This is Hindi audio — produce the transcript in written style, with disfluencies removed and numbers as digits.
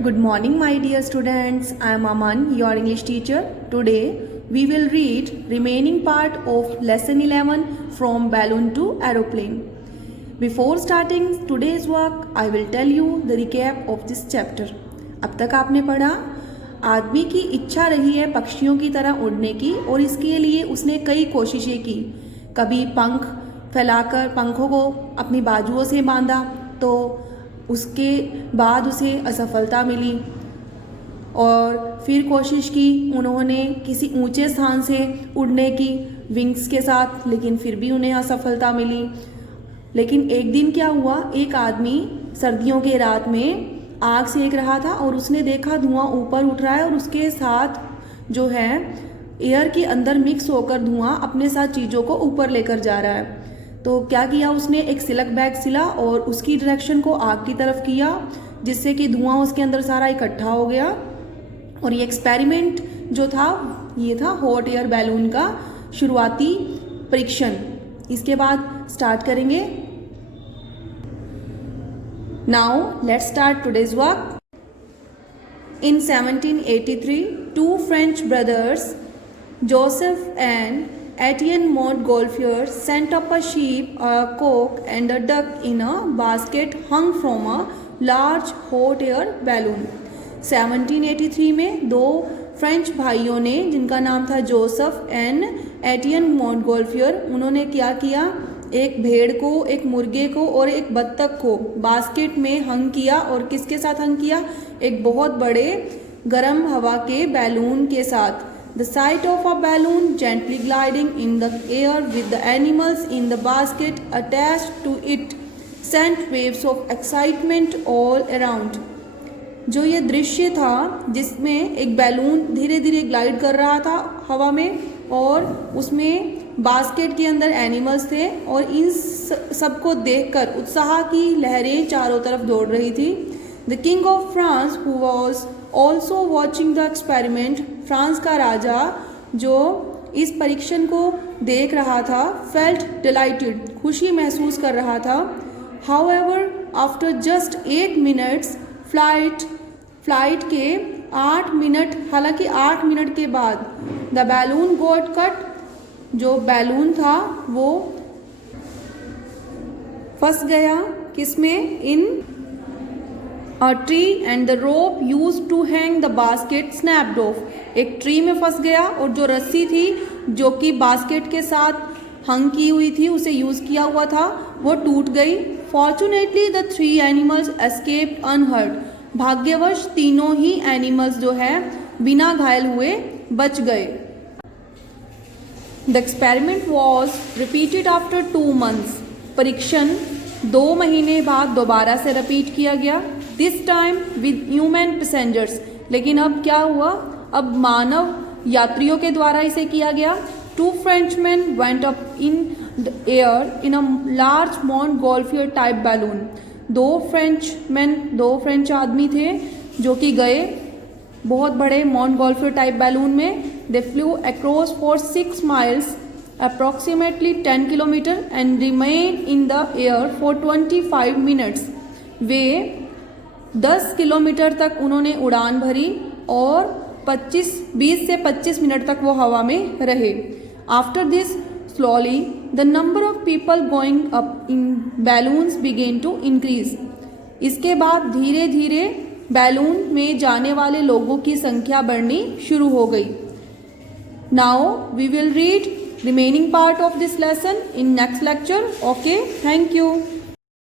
Good morning, my dear students. I am Aman, your English teacher. Today we will read remaining part of lesson 11 from balloon to aeroplane. Before starting today's work, I will tell you the recap of this chapter. अब तक आपने पढ़ा आदमी की इच्छा रही है पक्षियों की तरह उड़ने की और इसके लिए उसने कई कोशिशें की। कभी पंख फैलाकर पंखों को अपनी बाजुओं से बांधा तो उसके बाद उसे असफलता मिली और फिर कोशिश की उन्होंने किसी ऊंचे स्थान से उड़ने की विंग्स के साथ, लेकिन फिर भी उन्हें असफलता मिली। लेकिन एक दिन क्या हुआ, एक आदमी सर्दियों के रात में आग सेक रहा था और उसने देखा धुआं ऊपर उठ रहा है और उसके साथ जो है एयर के अंदर मिक्स होकर धुआं अपने साथ चीज़ों को ऊपर लेकर जा रहा है। तो क्या किया उसने, एक सिलक बैग सिला और उसकी डायरेक्शन को आग की तरफ किया जिससे कि धुआं उसके अंदर सारा इकट्ठा हो गया। और ये एक्सपेरिमेंट जो था ये था हॉट एयर बैलून का शुरुआती परीक्षण। इसके बाद स्टार्ट करेंगे। Now let's start today's work. In 1783 two French brothers Joseph and Etienne Montgolfier sent up a sheep, a cock and a duck in a basket hung from a large hot air balloon. 1783 में दो फ्रेंच भाइयों ने जिनका नाम था जोसेफ एंड एटियन मॉन्टगोल्फियर, उन्होंने क्या किया, एक भेड़ को, एक मुर्गे को और एक बत्तख को बास्केट में हंग किया। और किसके साथ हंग किया, एक बहुत बड़े गर्म हवा के बैलून के साथ। The sight of a balloon gently gliding in the air with the animals in the basket attached to it sent waves of excitement all around. जो ये दृश्य था जिसमें एक बैलून धीरे धीरे ग्लाइड कर रहा था हवा में और उसमें बास्केट के अंदर एनिमल्स थे और इन सबको देखकर उत्साह की लहरें चारों तरफ दौड़ रही थी। The king of France, who was also watching the experiment, France का राजा जो इस परीक्षण को देख रहा था, felt delighted, खुशी महसूस कर रहा था। However, after just 8 minutes flight के 8 मिनट, हालांकि 8 मिनट के बाद the balloon got cut, जो बैलून था वो फंस गया किसमें, इन A tree and the rope used to hang the basket snapped off. एक ट्री में फंस गया और जो रस्सी थी जो कि बास्केट के साथ हंग की हुई थी, उसे यूज़ किया हुआ था, वो टूट गई। Fortunately the 3 animals escaped unhurt. भाग्यवश तीनों ही एनिमल्स जो है बिना घायल हुए बच गए। The experiment was repeated after 2 months. परीक्षण 2 महीने बाद दोबारा से रिपीट किया गया। This time with human passengers, लेकिन अब क्या हुआ, अब मानव यात्रियों के द्वारा इसे किया गया। 2 Frenchman went up in the air in a large Montgolfier type balloon. 2 French आदमी थे जो कि गए बहुत बड़े मॉन्टगोल्फियर टाइप बैलून में। दे flu across for 6 miles approximately 10 kilometer and remain in the air for 25 minutes. Way 10 kilometre तक उन्होंने उड़ान भरी और 20 से 25 मिनट तक वो हवा में रहे। After this slowly the number of people going up in balloons begin to increase. इसके बाद धीरे धीरे बैलून में जाने वाले लोगों की संख्या बढ़नी शुरू हो गई। Now we will read remaining part of this lesson in next lecture. Okay, thank you.